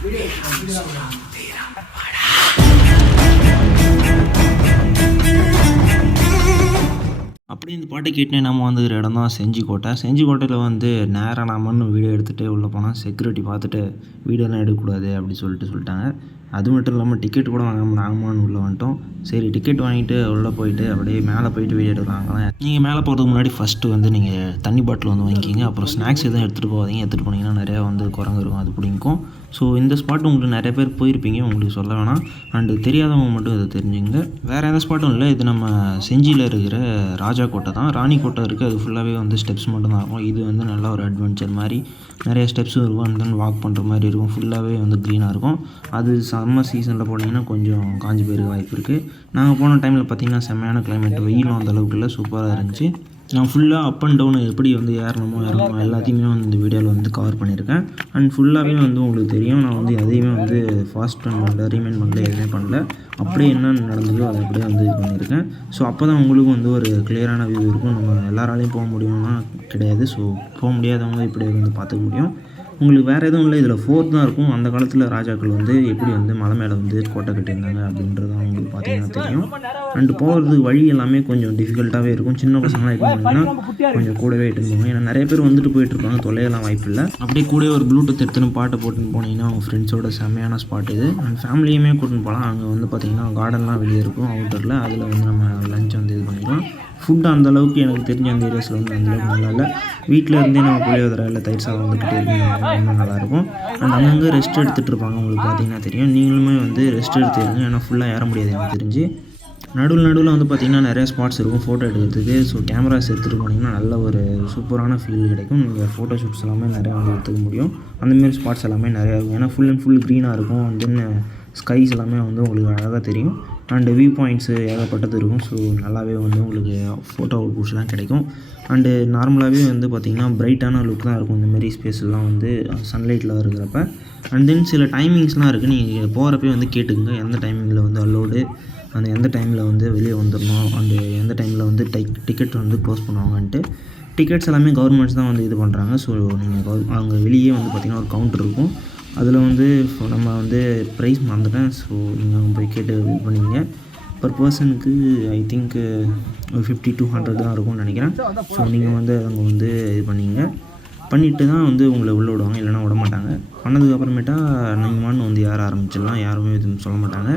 அப்படியே இந்த பாட்டை கேட்டுனே நம்ம வந்துக்கிற இடம் தான் செஞ்சிக்கோட்டை. செஞ்சிக்கோட்டையில் வந்து நேராக நாமன்னு வீடியோ எடுத்துகிட்டே உள்ளே போனால் செக்யூரிட்டி பார்த்துட்டு வீடியோலாம் எடுக்கக்கூடாது அப்படி சொல்லிட்டாங்க. அது மட்டும் இல்லாமல் டிக்கெட் கூட வாங்காமல் நாங்களான்னு உள்ளே வந்துட்டோம். சரி டிக்கெட் வாங்கிட்டு உள்ளே போயிட்டு அப்படியே மேலே போயிட்டு வீடியோ எடுக்கலாங்களேன். நீங்கள் மேலே போகிறதுக்கு முன்னாடி ஃபஸ்ட்டு வந்து நீங்கள் தண்ணி பாட்டில் வந்து வாங்கிக்கிங்க. அப்புறம் ஸ்நாக்ஸ் எதுவும் எடுத்துகிட்டு போகாதீங்க. எடுத்துகிட்டு போனீங்கன்னா நிறையா வந்து குரங்கு இருக்கும், அது பிடிக்கும். ஸோ இந்த ஸ்பாட் உங்களுக்கு நிறைய பேர் போயிருப்பீங்க, உங்களுக்கு சொல்ல வேணாம். அண்டு தெரியாதவங்க மட்டும் இதை தெரிஞ்சுங்க. வேறு எந்த ஸ்பாட்டும் இல்லை, இது நம்ம செஞ்சியில் இருக்கிற ராஜா கோட்டை தான். ராணி கோட்டை இருக்குது, அது ஃபுல்லாகவே வந்து ஸ்டெப்ஸ் மட்டும் தான் இருக்கும். இது வந்து நல்ல ஒரு அட்வென்ச்சர் மாதிரி நிறைய ஸ்டெப்ஸும் இருக்கும். அண்ட் தென் வாக் பண்ணுற மாதிரி இருக்கும். ஃபுல்லாகவே வந்து க்ரீனாக இருக்கும். அது சம்மர் சீசனில் போனீங்கன்னா கொஞ்சம் காஞ்சி போயிருக்க வாய்ப்பு இருக்குது. நாங்கள் போன டைமில் பார்த்திங்கன்னா செம்மையான கிளைமேட், வெயிலும் அந்தளவுக்கு இல்லை, சூப்பராக இருந்துச்சு. நான் ஃபுல்லாக அப் அண்ட் டவுன் எப்படி வந்து ஏறணுமோ எல்லாத்தையுமே வந்து இந்த வீடியோவில் வந்து கவர் பண்ணியிருக்கேன். அண்ட் ஃபுல்லாகவே வந்து உங்களுக்கு தெரியும், நான் வந்து எதையுமே வந்து ஃபாஸ்ட் ரன் பண்ணல, ரீமைண்ட் பண்ணல, எதுவுமே பண்ணல. அப்படியே என்ன நடந்ததோ அதை அப்படியே வந்து இது பண்ணியிருக்கேன். ஸோ அப்போ தான் உங்களுக்கு வந்து ஒரு கிளியரான வியூ இருக்கும். நம்ம எல்லாராலையும் போக முடியும்னா கிடையாது. ஸோ போக முடியாதவங்க இப்படியே வந்து பார்த்துக்க முடியும். உங்களுக்கு வேறு எதுவும் இல்லை, இதில் ஃபோர்த் தான் இருக்கும். அந்த காலத்தில் ராஜாக்கள் வந்து எப்படி வந்து மலை மேலே வந்து கோட்டை கட்டியிருந்தாங்க அப்படின்றது அவங்களுக்கு பார்த்தீங்கன்னா தெரியும். அண்டு போகிறதுக்கு வழி எல்லாமே கொஞ்சம் டிஃபிகல்ட்டாகவே இருக்கும். சின்ன பசங்களாம் இட்டு போனீங்கன்னா கொஞ்சம் கூடவே இட்டு போவாங்க. ஏன்னா நிறைய பேர் வந்துட்டு போயிட்டுருப்பாங்க, தொலையெல்லாம் வாய்ப்பு இல்லை. அப்படியே கூட ஒரு ப்ளூடூத் எடுத்துன்னு பாட்டை போட்டுன்னு போனீங்கன்னா அவங்க ஃப்ரெண்ட்ஸோட செம்மையான ஸ்பாட் இது. அண்ட் ஃபேமிலியுமே கூட்டின்னு போகலாம். அங்கே வந்து பார்த்திங்கன்னா கார்டன்லாம் வெளியே இருக்கும் அவுட்டரில். அதில் வந்து நம்ம லஞ்ச் வந்து இது பண்ணிக்கலாம். ஃபுட்டு அந்தளவுக்கு எனக்கு தெரிஞ்ச அந்த ஏரியாஸில் வந்து அந்தளவுக்கு நல்லா இல்லை. வீட்டில் இருந்தே நம்ம புளியோதரை இல்லை தயிர் சாதம் வந்துக்கிட்டே இருந்தாங்க, இன்னும் நல்லாயிருக்கும். அண்ட் அங்கங்கே ரெஸ்ட் எடுத்துகிட்டு இருப்பாங்க, உங்களுக்கு பார்த்தீங்கன்னா தெரியும். நீங்களுமே வந்து ரெஸ்ட் எடுத்துருங்க, ஏன்னா ஃபுல்லாக ஏற முடியாது எனக்கு தெரிஞ்சு. நடுவில் வந்து பார்த்திங்கன்னா நிறைய ஸ்பாட்ஸ் இருக்கும் ஃபோட்டோ எடுக்கிறதுக்கு. ஸோ கேமராஸ் எடுத்துகிட்டு போனீங்கன்னா நல்ல ஒரு சூப்பரான ஃபீல் கிடைக்கும். நீங்கள் ஃபோட்டோ ஷூட்ஸ் எல்லாமே நிறையா வந்து எடுத்துக்க முடியும். அந்தமாரி ஸ்பாட்ஸ் எல்லாமே நிறையா இருக்கும். ஏன்னா ஃபுல் அண்ட் ஃபுல் க்ரீனாக இருக்கும். அண்ட் தென் ஸ்கைஸ் எல்லாமே வந்து உங்களுக்கு அழகாக தெரியும். அண்டு வியூ பாயிண்ட்ஸு ஏகப்பட்டது இருக்கும். ஸோ நல்லாவே வந்து உங்களுக்கு ஃபோட்டோ அவுட்புட்ஸ்லாம் கிடைக்கும். அண்டு நார்மலாகவே வந்து பார்த்திங்கன்னா பிரைட்டான லுக் தான் இருக்கும் இந்தமாரி ஸ்பேஸ்லாம் வந்து சன்லைட்டில் இருக்கிறப்ப. அண்ட் தென் சில டைமிங்ஸ்லாம் இருக்குது, நீங்கள் போகிறப்பே வந்து கேட்டுக்குங்க எந்த டைமிங்கில் வந்து அலோடு, அந்த எந்த டைமில் வந்து வெளியே வந்துடணும், அந்த எந்த டைமில் வந்து டிக்கெட் வந்து க்ளோஸ் பண்ணுவாங்கன்ட்டு. டிக்கெட்ஸ் எல்லாமே கவர்மெண்ட்ஸ் தான் வந்து இது பண்ணுறாங்க. ஸோ நீங்கள் அங்கே வெளியே வந்து பார்த்திங்கன்னா ஒரு கவுண்டர் இருக்கும். அதில் வந்து நம்ம வந்து ப்ரைஸ் மறந்துட்டேன். ஸோ நீங்கள் அங்கே போய் கேட்டு இது பண்ணிங்க. பர் பர்சனுக்கு ஐ திங்க் 50 to 100 தான் இருக்கும்னு நினைக்கிறேன். ஸோ நீங்கள் வந்து அங்கே வந்து இது பண்ணிவிட்டு தான் வந்து உங்களை உள்ளே விடுவாங்க, இல்லைனா விட மாட்டாங்க. பண்ணதுக்கப்புறமேட்டா நீங்கள் வந்து ஏற ஆரம்பிச்சிடலாம். யாருமே எதுவும் சொல்ல மாட்டாங்க.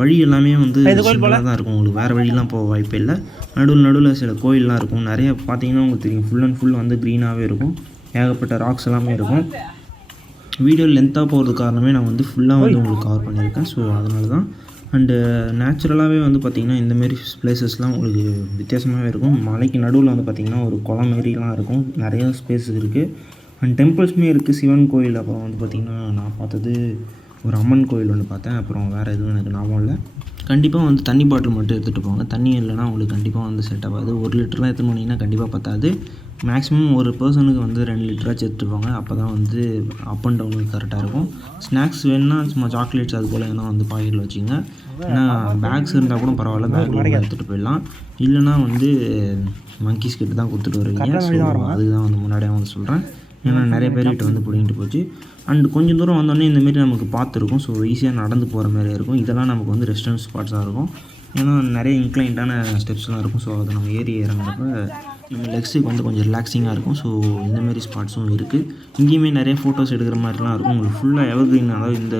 வழி எல்லாமே வந்து சிம்பிளாக தான் இருக்கும். உங்களுக்கு வேறு வழியெலாம் போக வாய்ப்பே இல்லை. நடுவில் சில கோயிலெலாம் இருக்கும். நிறைய பார்த்தீங்கன்னா உங்களுக்கு தெரியும், ஃபுல் அண்ட் ஃபுல் வந்து க்ரீனாகவே இருக்கும். ஏகப்பட்ட ராக்ஸ் எல்லாமே இருக்கும். வீடியோ லென்த்தாக போகிறதுக்கு காரணமே நான் வந்து ஃபுல்லாக வந்து உங்களுக்கு கவர் பண்ணியிருக்கேன். ஸோ அதனால தான். அண்டு நேச்சுரலாகவே வந்து பார்த்திங்கன்னா இந்தமாரி பிளேசஸ்லாம் உங்களுக்கு வித்தியாசமாகவே இருக்கும். மலைக்கு நடுவில் வந்து பார்த்திங்கன்னா ஒரு குளம் மாரிலாம் இருக்கும், நிறையா ஸ்பேஸ் இருக்குது. அண்ட் டெம்பிள்ஸுமே இருக்குது. சிவன் கோயில், அப்புறம் வந்து பார்த்திங்கன்னா நான் பார்த்தது ஒரு அம்மன் கோயில் ஒன்று பார்த்தேன். அப்புறம் வேறு எதுவும் எனக்கு ஞாபகம் இல்லை. கண்டிப்பாக வந்து தண்ணி பாட்டில் மட்டும் எடுத்துகிட்டு போங்க. தண்ணி இல்லைனா உங்களுக்கு கண்டிப்பாக வந்து செட் ஆகாது. 1 லிட்டர்லாம் எடுத்துகிட்டு போனீங்கன்னா கண்டிப்பாக பத்தாது. மேக்ஸிமம் ஒரு பர்சனுக்கு வந்து 2 லிட்டராச்சும் எடுத்துகிட்டு போங்க. அப்போ தான் வந்து அப் அண்ட் டவுனுக்கு கரெக்டாக இருக்கும். ஸ்நாக்ஸ் வேணுன்னா சும்மா சாக்லேட்ஸ் அது போல் எதனா வந்து பாக்கெட்டில் வச்சுங்க. ஏன்னா பேக்ஸ் இருந்தால் கூட பரவாயில்ல, பேக்கில் எடுத்துகிட்டு போயிடலாம். இல்லைனா வந்து மங்கீஸ் கிட்ட தான் கொடுத்துட்டு வருவீங்க. ஸோ அதுக்கு தான் வந்து முன்னாடியே வந்து சொல்கிறேன். ஏன்னா நிறைய பேர்கிட்ட வந்து பிடிங்கிட்டு போச்சு. அண்டு கொஞ்சம் தூரம் வந்தோடனே இந்தமாரி நமக்கு பார்த்துருக்கும். ஸோ ஈஸியாக நடந்து போகிற மாதிரி இருக்கும். இதெல்லாம் நமக்கு வந்து ரெஸ்டாரண்ட் ஸ்பாட்ஸாக இருக்கும். ஏன்னா நிறைய இன்க்ளைண்டான ஸ்டெப்ஸ்லாம் இருக்கும். ஸோ அதை நம்ம ஏறி இறங்குறப்ப நம்ம லெக்ஸுக்கு வந்து கொஞ்சம் ரிலாக்ஸிங்காக இருக்கும். ஸோ இந்தமாரி ஸ்பாட்ஸும் இருக்குது. இங்கேயுமே நிறைய ஃபோட்டோஸ் எடுக்கிற மாதிரிலாம் இருக்கும். உங்களுக்கு ஃபுல்லாக எவர்க்ரீன், அதாவது இந்த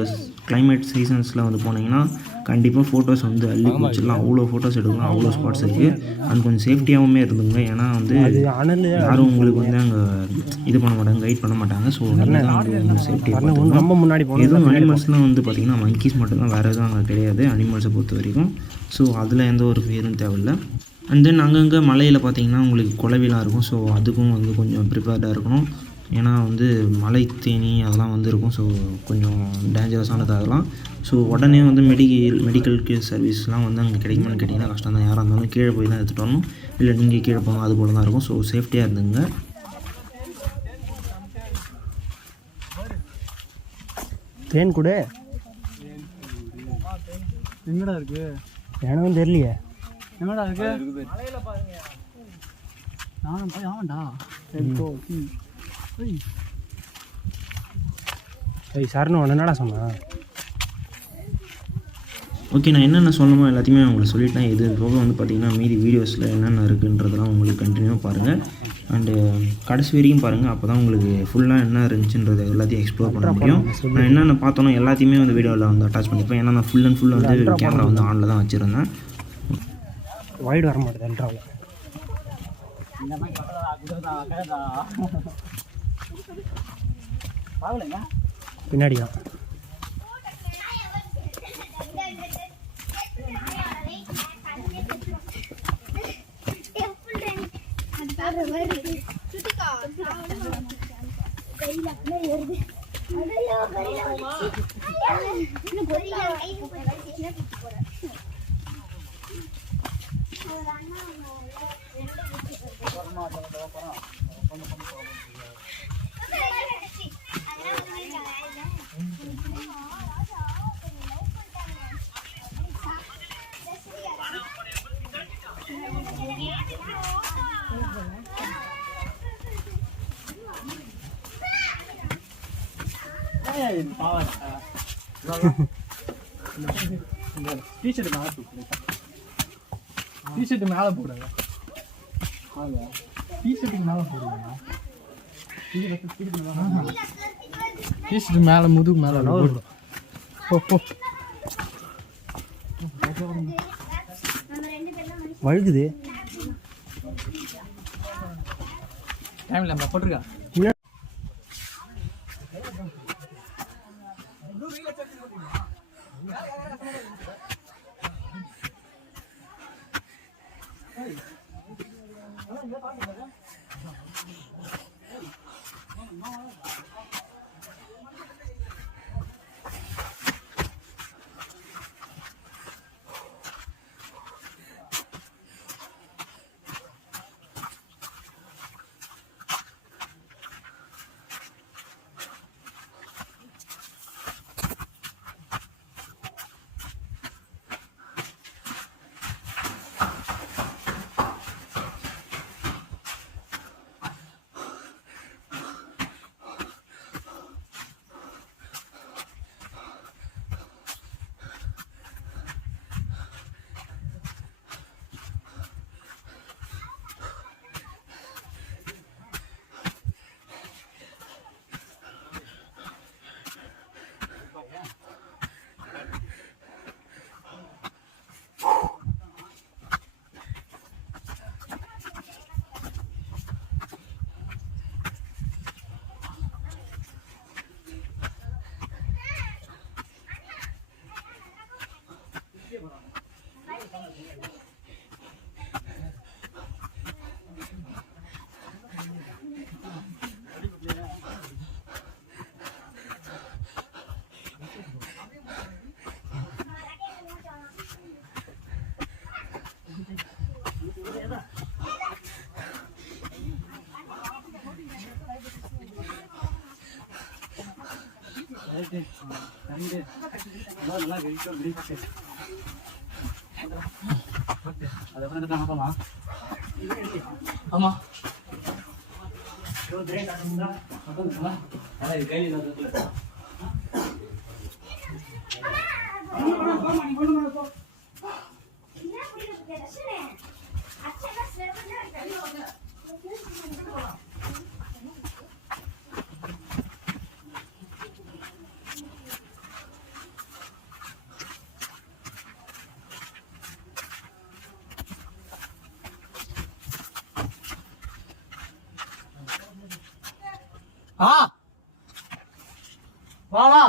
கிளைமேட் சீசன்ஸில் வந்து போனீங்கன்னா கண்டிப்பாக ஃபோட்டோஸ் வந்து அள்ளி குடிச்சிடலாம். அவ்வளோ ஃபோட்டோஸ் எடுக்கலாம், அவ்வளோ ஸ்பாட்ஸ் இருக்குது. அண்ட் கொஞ்சம் சேஃப்டியாகவுமே இருந்துங்க. ஏன்னா வந்து யாரும் உங்களுக்கு வந்து அங்கே இது பண்ண மாட்டாங்க, கைட் பண்ண மாட்டாங்க. ஸோ நீங்கள் தான் வந்து கொஞ்சம் சேஃப்டியாக எதுவும் அனிமல்ஸ்லாம் வந்து பார்த்திங்கன்னா மங்கீஸ் மட்டும்தான், வேறு எதுவும் அங்கே கிடையாது அனிமல்ஸை பொறுத்த வரைக்கும். ஸோ அதில் எந்த ஒரு ஃபியரும் தேவையில்லை. அண்ட் தென் அங்கங்கே மலையில் பார்த்திங்கன்னா உங்களுக்கு குளவிலாம் இருக்கும். ஸோ அதுக்கும் வந்து கொஞ்சம் ப்ரிப்பேர்டாக இருக்கணும். ஏன்னா வந்து மலை தேனி அதெல்லாம் வந்து இருக்கும். ஸோ கொஞ்சம் டேஞ்சரஸானது அதெல்லாம். ஸோ உடனே வந்து மெடிக்கல் கேர் சர்வீஸ்லாம் வந்து அங்கே கிடைக்குமான்னு கேட்டிங்கன்னா கஷ்டம் தான். யாராக இருந்தாலும் கீழே போய் தான் எடுத்துகிட்டு வரணும், இல்லை நீங்கள் கீழே போகணும், அது போல் தான் இருக்கும். ஸோ சேஃப்டியாக இருந்துங்க. தேன் கூட எங்கடா இருக்கு எனக்கும் தெரியலையே. எங்கடா இருக்கு? நானும் போய் ஆமாண்டா. ஏய் சரணு உன்னை என்னடா சொன்னான்? ஓகே, நான் என்னென்ன சொல்லணுமோ எல்லாத்தையுமே உங்களுக்கு சொல்லிட்டேன். இது போக வந்து பார்த்திங்கன்னா மீதி வீடியோஸில் என்னென்ன இருக்குன்றதெல்லாம் உங்களுக்கு கண்டினியூவாக பாருங்கள். அண்டு கடைசி வரைக்கும் பாருங்கள். அப்போ தான் உங்களுக்கு ஃபுல்லாக என்ன இருந்துச்சுன்றது எல்லாத்தையும் எக்ஸ்ப்ளோர் பண்ண முடியும். நான் என்னென்ன பார்த்தோன்னோ எல்லாத்தையுமே வந்து வீடியோவில் வந்து அட்டாச் பண்ணிப்பேன். ஏன்னா நான் ஃபுல் அண்ட் ஃபுல் வந்து கேமரா வந்து ஆனில் தான் வச்சுருந்தேன். வைடு வர மாட்டேது என்ட்ராவில். பின்னாடியா டிஷர்ட் மேலே டிஷர்ட் மேலே போடுங்க. டிஷர்ட்டுக்கு மேலே போடுங்க. டிஷர்ட் மேலே முதுகு மேலே வழுகுது. டைம்ல நம்ம போட்டிருக்கா. ஆமா வா வா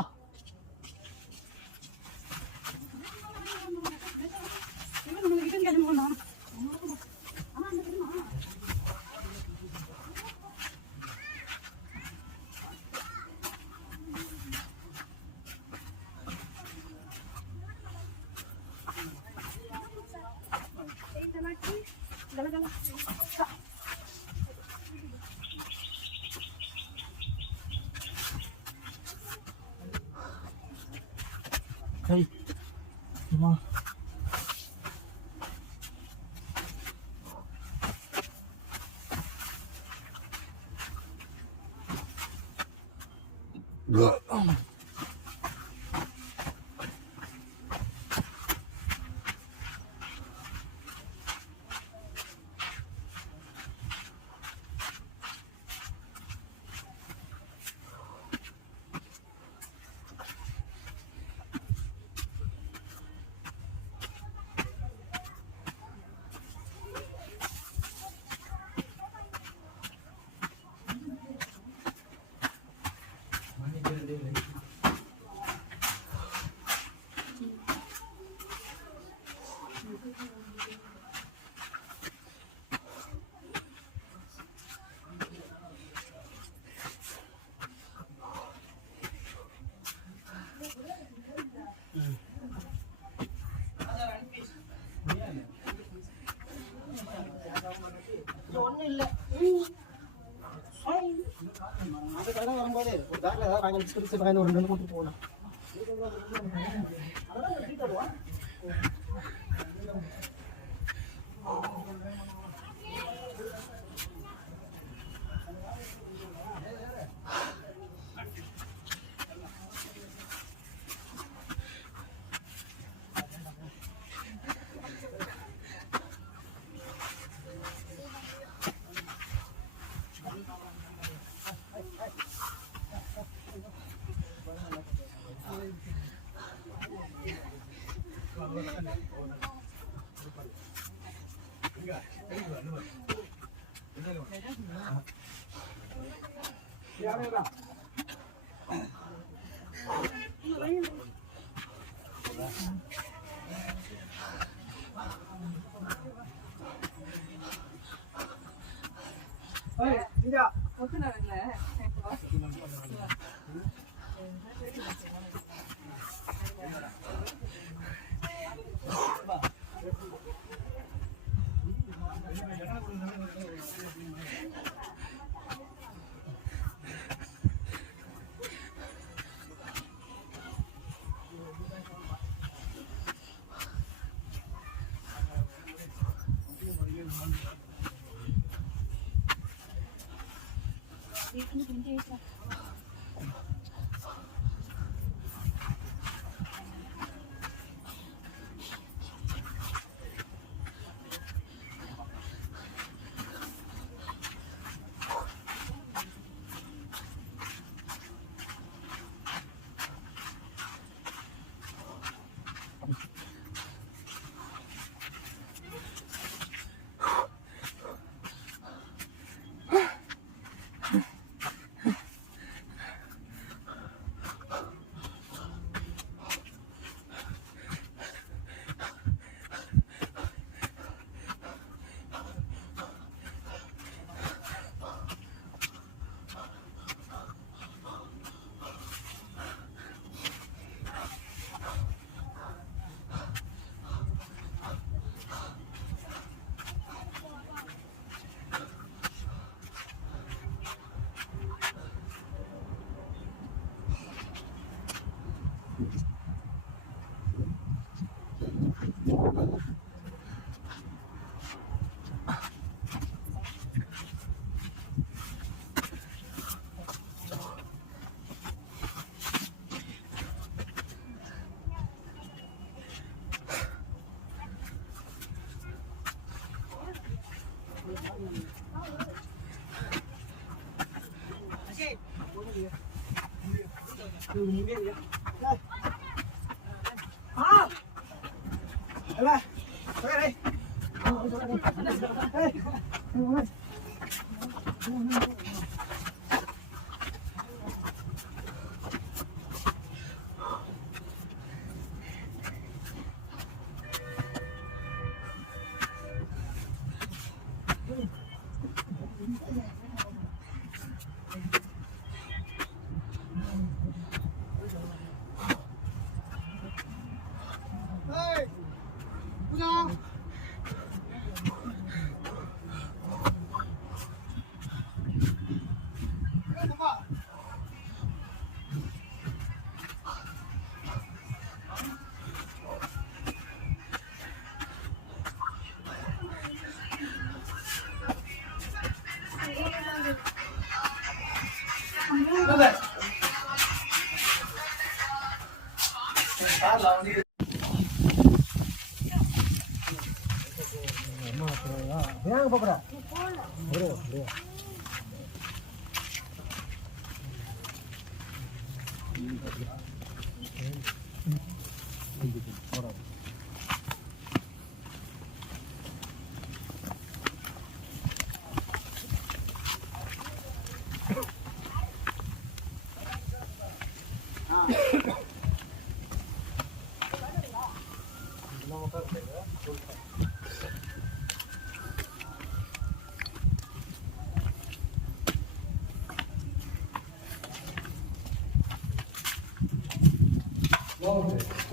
Hey, come on. Oh my ஒரு 2 கொடுத்து போகலாம்.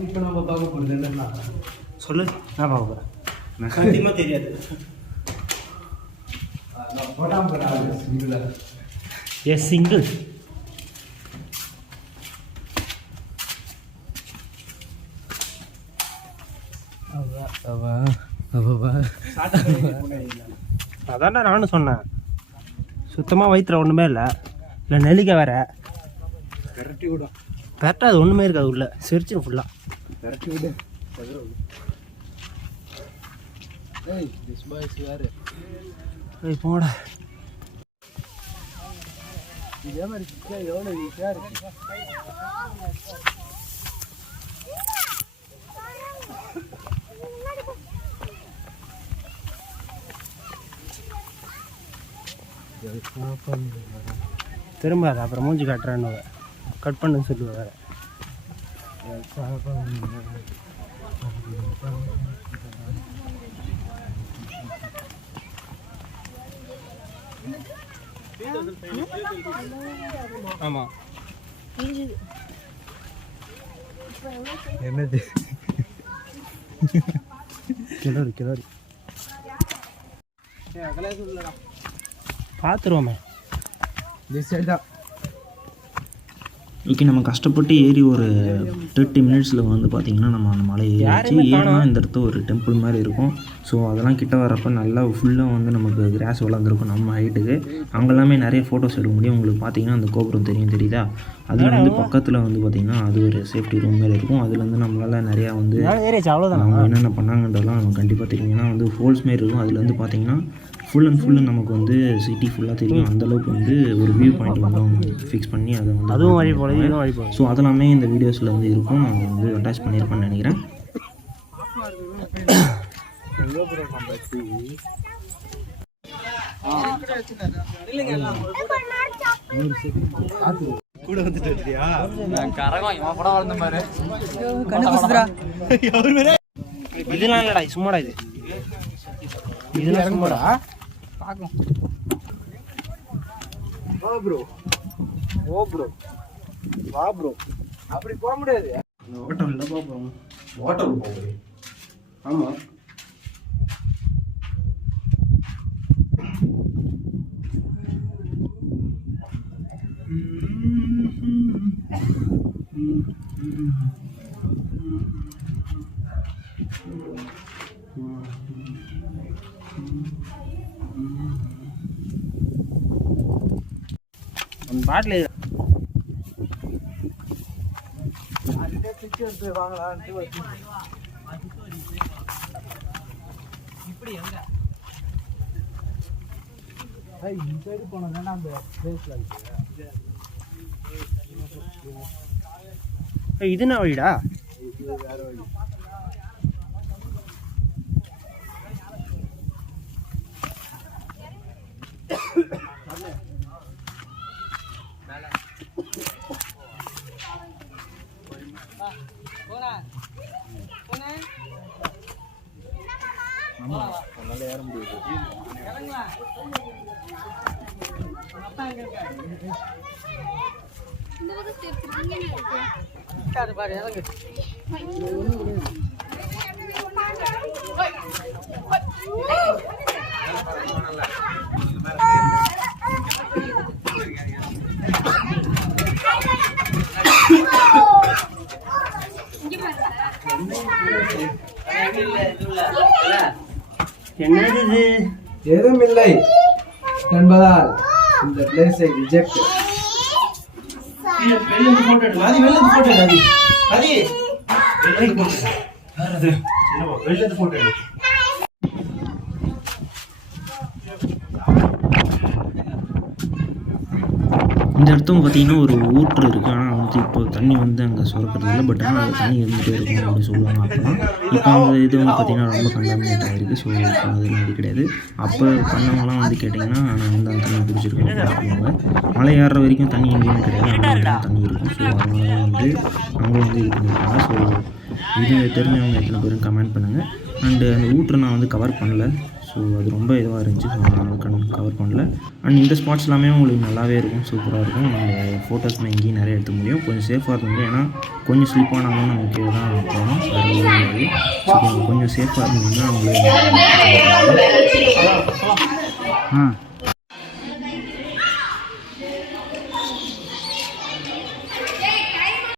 இப்போ நம்ம பார்க்க போகிறது என்னன்னா சொல்லு. நான் பார்க்க போகிறேன். எனக்கு சத்தியமாக தெரியாது. எஸ் சிங்கிள் அதான்டா நானும் சொன்னேன், சுத்தமாக வயிற்றுல ஒன்றுமே இல்லை, இல்லை நெல்லிக்காய் வேற விரட்டி விடும். கரெக்டாக அது ஒன்றுமே இருக்காது, உள்ள சிரிச்சு ஃபுல்லாக விரட்டி விடு. ஏய் போடா. இதே மாதிரி எவ்வளோ ஈஸியாக இருக்கு. திரும்பாத, அப்புறம் மூஞ்சி காட்டுறான்னு கட் பண்ணு சொல்லுவேன் வேறு. ஆமாம் என்னது கிளறி கிளறி பார்த்துருவோமே. ஓகே, நம்ம கஷ்டப்பட்டு ஏறி ஒரு 30 மினிட்ஸில் வந்து பார்த்திங்கன்னா நம்ம அந்த மலை ஏறிச்சு. ஏறினா இந்த இடத்த ஒரு டெம்பிள் மாதிரி இருக்கும். ஸோ அதெல்லாம் கிட்ட வரப்போ நல்லா ஃபுல்லாக வந்து நமக்கு கிராஸ் வளர்ந்துருக்கும் நம்ம ஹைட்டுக்கு. அங்கெல்லாமே நிறைய ஃபோட்டோஸ் எடுக்க முடியும். உங்களுக்கு பார்த்தீங்கன்னா அந்த கோபுரம் தெரியுதா, அதில் வந்து பக்கத்தில் வந்து பார்த்திங்கன்னா அது ஒரு சேஃப்டி ரூம் மாதிரி இருக்கும். அதில் வந்து நம்மளால் நிறையா வந்து அவங்க என்னென்ன பண்ணாங்கன்றதெல்லாம் நமக்கு கண்டிப்பாக தெரியும். ஏன்னா வந்து ஹோல்ஸ் மாரி இருக்கும். அதில் வந்து பார்த்திங்கன்னா ஃபுல் அண்ட் ஃபுல்லு நமக்கு வந்து சிட்டி ஃபுல்லாக தெரியும். அந்தளவுக்கு வந்து ஒரு வியூ பாயிண்ட் வந்து அவங்க ஃபிக்ஸ் பண்ணி அதை வந்து அதுவும் வழி போல. ஸோ அதெல்லாமே இந்த வீடியோஸில் வந்து இருக்கும். நான் வந்து அட்டாச் பண்ணியிருப்பேன்னு நினைக்கிறேன். கூட வந்துட்டு வச்சியா? இதெல்லாம் இல்லடா, சும்மாடா இது. இதெல்லாம் சும்மாடா. பாக்கும். ஓ ப்ரோ, ஓ ப்ரோ, வா ப்ரோ. அப்படி போக முடியாது. ஹோட்டல்ல போறோம். ஹோட்டல் போறோம். ஆமா. பாட்டில் இப்படி எங்க இந்த சைடு போனோம்னா நம்ம பிளேஸ்ல இருக்கு. இது என்ன வழிடா? வேற வழி. ஏற முடியாது. என்னது எதுவுமில்லை என்பதால் இந்த பிளேஸை ரிஜெக்ட். வெளில போட்டோ எடு. அது வெளில போட்டோ எடு. அது வெளில போட்டோ எடு. அது சின்னமா வெளில போட்டோ எடு. இந்த இடத்தும் பார்த்திங்கன்னா ஒரு ஊற்று இருக்குது. ஆனால் வந்து இப்போ தண்ணி வந்து அங்கே சுரக்கிறது இல்லை. பட் ஆனால் அது தண்ணி இருந்துகிட்டே இருக்கும் அப்படின்னு சொல்லுவாங்க. அப்போலாம் இப்போ அந்த இது வந்து பார்த்திங்கன்னா ரொம்ப கண்டாமினேட் ஆகிருக்கு. ஸோ இப்போ அதெல்லாம் இது கிடையாது. அப்போ பண்ணவங்களாம் வந்து கேட்டிங்கன்னா நான் வந்து அந்த தண்ணி பிடிச்சிருக்கேன் சொல்லுவாங்க. மலை ஏறுற வரைக்கும் தண்ணி எங்கேயுமே கிடையாது, அங்கே தண்ணி இருக்கும். ஸோ அதனால வந்து அவங்க வந்து இது பண்ணியிருக்காங்க. ஸோ இது தெரிஞ்சவங்க எத்தனை பேரும் கமெண்ட் பண்ணுங்கள். அண்டு அந்த ஊற்று நான் வந்து கவர் பண்ணல. ஸோ அது ரொம்ப இதுவாக இருந்துச்சு. ஸோ நான் கவர் பண்ணல. அண்ட் இந்த ஸ்பாட்ஸ் எல்லாமே உங்களுக்கு நல்லாவே இருக்கும், சூப்பராக இருக்கும். நம்ம ஃபோட்டோஸ்மே எங்கேயும் நிறைய எடுக்க முடியும். கொஞ்சம் சேஃபாக இருந்தது. ஏன்னா கொஞ்சம் ஸ்லிப் ஆனாலும் நம்ம கீழே தான் போகணும், வேறு எதுவும். ஸோ கொஞ்சம் சேஃபாக இருந்ததுன்னா அவங்களே